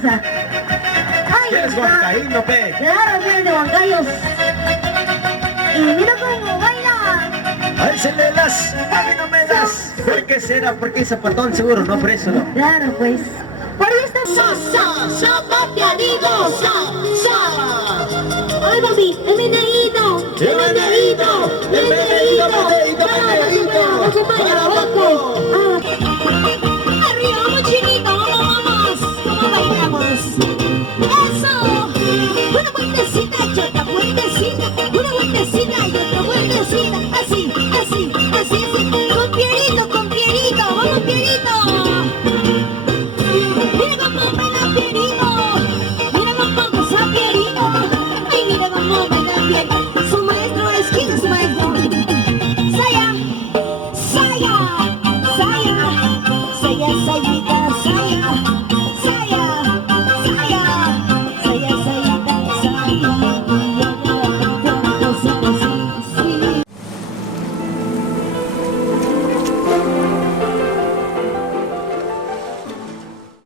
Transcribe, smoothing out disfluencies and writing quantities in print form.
casa. Ahí ¿Eres está. huancaíno, pe? Claro, bien de Huancayos. Y mira cómo baila. A ese le das, a mí no me das. ¿Por qué será? Porque es zapatón seguro, no preso. Claro, pues. Por ahí está. Zapateadito, Ay, papi, el meneíto. El meneíto, el meneíto, meneíto, meneíto. Para abajo. Arriba, vamos chinito, vamos, ¿cómo bailamos? Eso, una vueltecita y otra vueltecita, una vueltecita y otra vueltecita, así, así, así, así, con Pierito, vamos Pierito. Mira cómo baila Pierito, mira cómo goza Pierito, ay mira cómo baila Pierito, su maestro es quien es su maestro. Saya, Saya, Saya, Saya, Sayita, Saya.